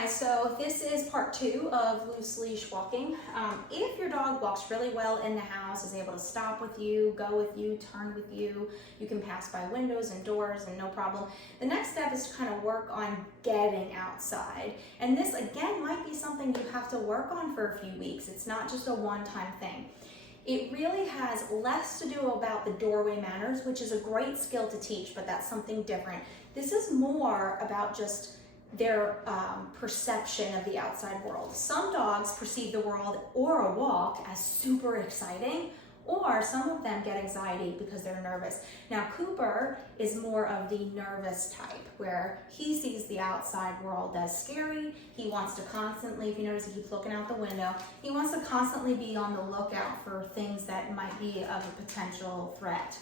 guys, so this is part 2 of loose leash walking. If your dog walks really well in the house, is able to stop with you, go with you, turn with you, you can pass by windows and doors and no problem. The next step is to kind of work on getting outside. And this again might be something you have to work on for a few weeks. It's not just a one-time thing. It really has less to do about the doorway manners, which is a great skill to teach, but that's something different. This is more about just their perception of the outside world. Some dogs perceive the world or a walk as super exciting, or some of them get anxiety because they're nervous. Now Cooper is more of the nervous type, where he sees the outside world as scary. He wants to constantly, if you notice he keeps looking out the window, he wants to constantly be on the lookout for things that might be of a potential threat.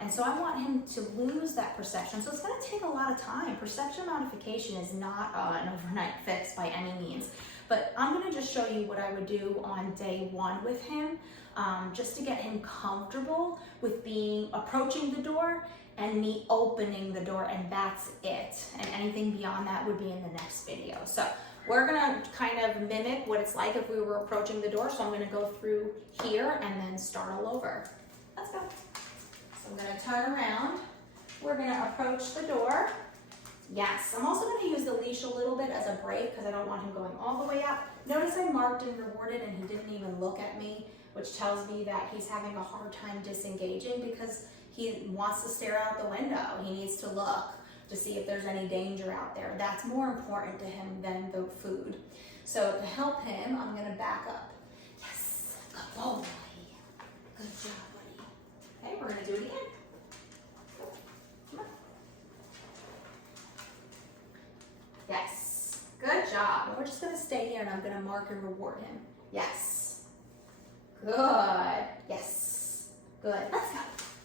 And so I want him to lose that perception. So it's going to take a lot of time. Perception modification is not an overnight fix by any means. But I'm going to just show you what I would do on day 1 with him, just to get him comfortable with approaching the door and me opening the door, and that's it. And anything beyond that would be in the next video. So we're going to kind of mimic what it's like if we were approaching the door. So I'm going to go through here and then start all over. Let's go. I'm going to turn around. We're going to approach the door. Yes, I'm also going to use the leash a little bit as a break because I don't want him going all the way up. Notice I marked and rewarded and he didn't even look at me, which tells me that he's having a hard time disengaging because he wants to stare out the window. He needs to look to see if there's any danger out there. That's more important to him than the food. So to help him, I'm going to back up. Yes, good boy. Good job. Okay, we're going to do it again. Come on. Yes, good job. And we're just going to stay here and I'm going to mark and reward him. Yes. Good. Yes. Good. Let's go.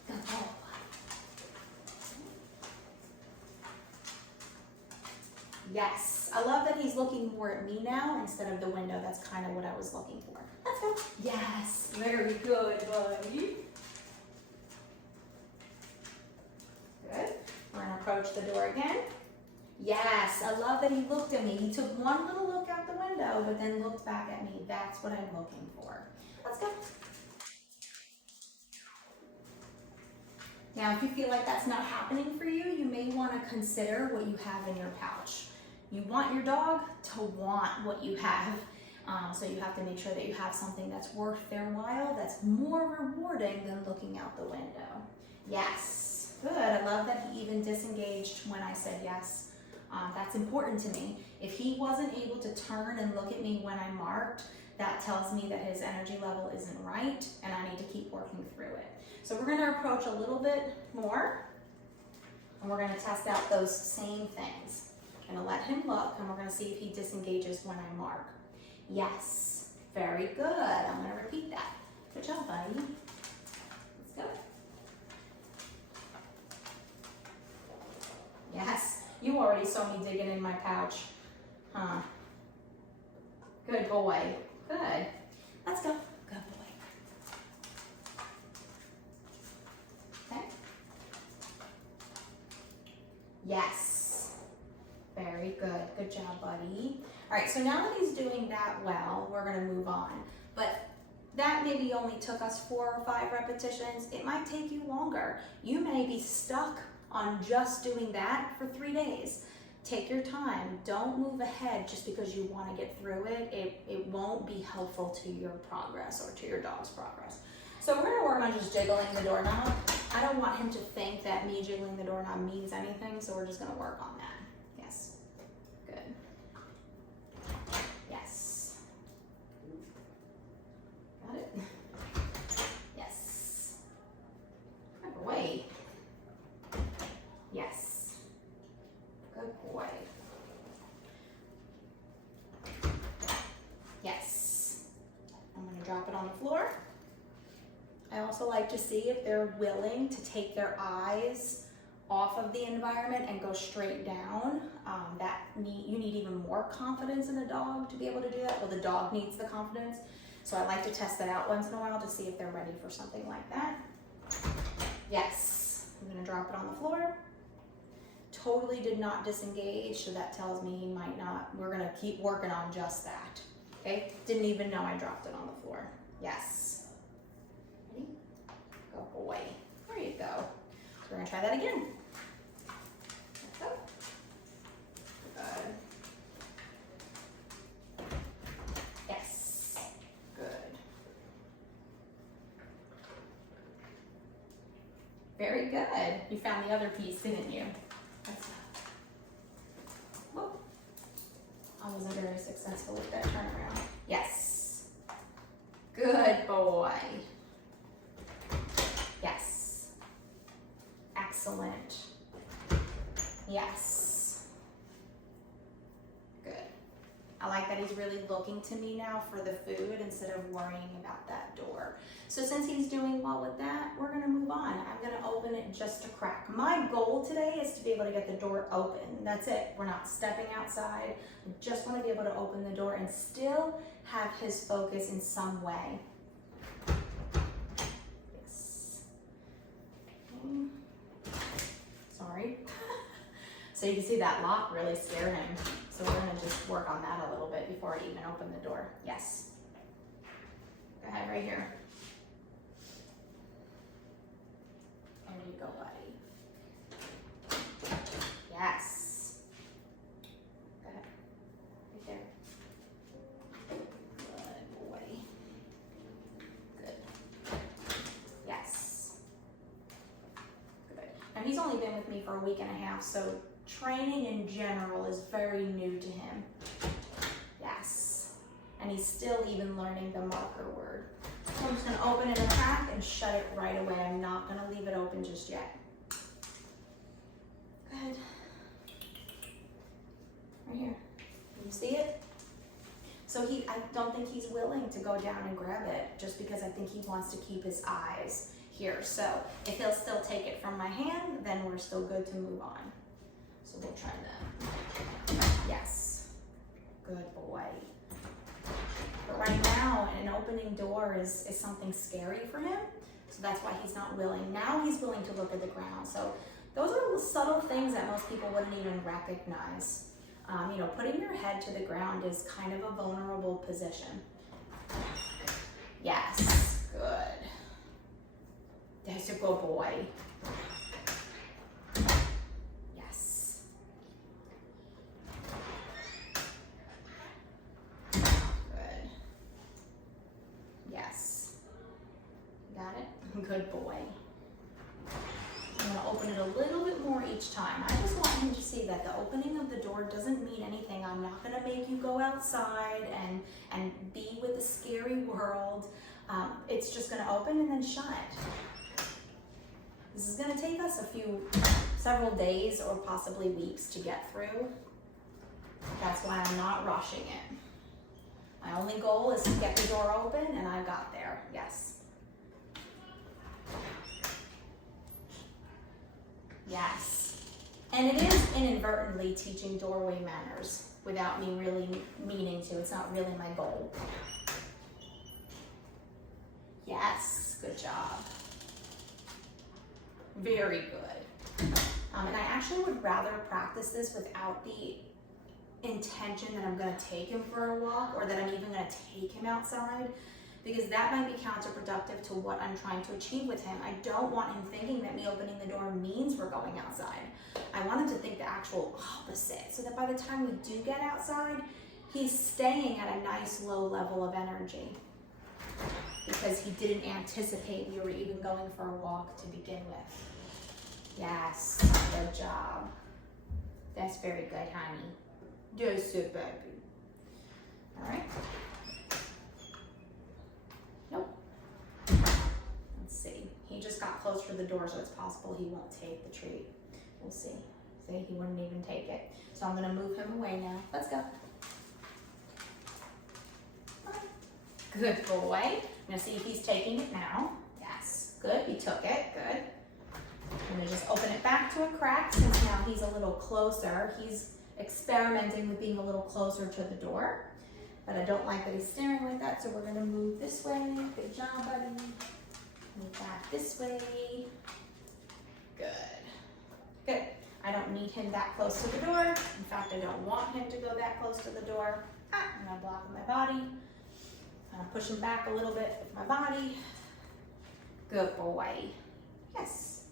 Good boy. Yes. I love that he's looking more at me now instead of the window. That's kind of what I was looking for. Let's go. Yes. Very good, buddy. Good. We're going to approach the door again. Yes, I love that he looked at me. He took one little look out the window, but then looked back at me. That's what I'm looking for. Let's go. Now, if you feel like that's not happening for you, you may want to consider what you have in your pouch. You want your dog to want what you have. So you have to make sure that you have something that's worth their while, that's more rewarding than looking out the window. Yes. Good. I love that he even disengaged when I said yes. That's important to me. If he wasn't able to turn and look at me when I marked, that tells me that his energy level isn't right and I need to keep working through it. So we're going to approach a little bit more and we're going to test out those same things. I'm going to let him look and we're going to see if he disengages when I mark. Yes. Very good. I'm going to repeat that. Good job, buddy. Let's go. Yes, you already saw me digging in my pouch. Huh. Good boy. Good. Let's go. Good boy. Okay. Yes. Very good. Good job, buddy. All right, so now that he's doing that well, we're going to move on. But that maybe only took us 4 or 5 repetitions. It might take you longer. You may be stuck on just doing that for 3 days. Take your time. Don't move ahead just because you want to get through it. It won't be helpful to your progress or to your dog's progress. So we're going to work on just jiggling the doorknob. I don't want him to think that me jiggling the doorknob means anything, so we're just going to work on that. Yes. Good. Yes. Got it? Yes. Good boy. Yes. Good boy. Yes. I'm going to drop it on the floor. I also like to see if they're willing to take their eyes off of the environment and go straight down. You need even more confidence in a dog to be able to do that. Well, the dog needs the confidence. So I like to test that out once in a while to see if they're ready for something like that. Yes. I'm going to drop it on the floor. totally did not disengage, so that tells me he might not. We're gonna keep working on just that. Okay, didn't even know I dropped it on the floor. Yes. Ready? Good boy. There you go. We're gonna try that again. Like so. Good. Yes. Good. Very good. You found the other piece, didn't you? That's, whoop. I wasn't very successful with that turnaround. Yes. Good boy. Yes. Excellent. Yes. Good. I like that he's really looking to me now for the food instead of worrying about that door. So since he's doing well with that, we're gonna move on. I'm gonna open it just a crack. My goal today is to be able to get the door open. That's it. We're not stepping outside. We just wanna be able to open the door and still have his focus in some way. Yes. Sorry. So you can see that lock really scared him. So we're gonna just work on that a little bit before I even open the door. Yes. Go ahead, right here. There you go, buddy. Yes. Go ahead. Right there. Good boy. Good. Yes. Good. And he's only been with me for a week and a half, so training in general is very new to him. Yes. And he's still even learning the marker word. So I'm just gonna open it a crack and shut it right away. I'm not gonna leave it open just yet. Good. Right here. Can you see it? So I don't think he's willing to go down and grab it just because I think he wants to keep his eyes here. So if he'll still take it from my hand, then we're still good to move on. So we'll try that. Yes. Good boy. But right now, an opening door is something scary for him. So that's why he's not willing. Now he's willing to look at the ground. So those are subtle things that most people wouldn't even recognize. You know, putting your head to the ground is kind of a vulnerable position. Yes. Good. That's a good boy. Good boy. I'm going to open it a little bit more each time. I just want him to see that the opening of the door doesn't mean anything. I'm not going to make you go outside and be with the scary world. It's just going to open and then shut. This is going to take us several days or possibly weeks to get through. That's why I'm not rushing it. My only goal is to get the door open, and I got there. Yes. Yes. And it is inadvertently teaching doorway manners without me really meaning to. It's not really my goal. Yes. Good job. Very good. And I actually would rather practice this without the intention that I'm going to take him for a walk or that I'm even going to take him outside, because that might be counterproductive to what I'm trying to achieve with him. I don't want him thinking that me opening the door means we're going outside. I want him to think the actual opposite, so that by the time we do get outside, he's staying at a nice low level of energy because he didn't anticipate we were even going for a walk to begin with. Yes, good job. That's very good, honey. That's it, baby. All right. Nope. Let's see. He just got close to the door, so it's possible he won't take the treat. We'll see. See, he wouldn't even take it. So I'm gonna move him away now. Let's go. Good boy. I'm gonna see if he's taking it now. Yes, good, he took it, good. I'm gonna just open it back to a crack since now he's a little closer. He's experimenting with being a little closer to the door, but I don't like that he's staring like that, so we're gonna move this way. Good job, buddy. Move back this way. Good. Good. I don't need him that close to the door. In fact, I don't want him to go that close to the door. I'm gonna block with my body. I'm gonna push him back a little bit with my body. Good boy. Yes.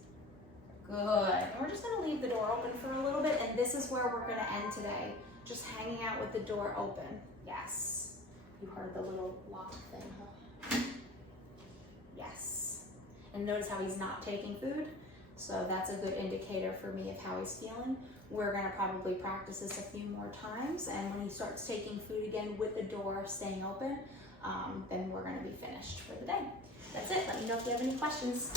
Good. And we're just gonna leave the door open for a little bit, and this is where we're gonna end today. Just hanging out with the door open. Yes. You heard the little lock thing, huh? Yes. And notice how he's not taking food. So that's a good indicator for me of how he's feeling. We're gonna probably practice this a few more times, and when he starts taking food again with the door staying open, then we're gonna be finished for the day. That's it. Let me know if you have any questions.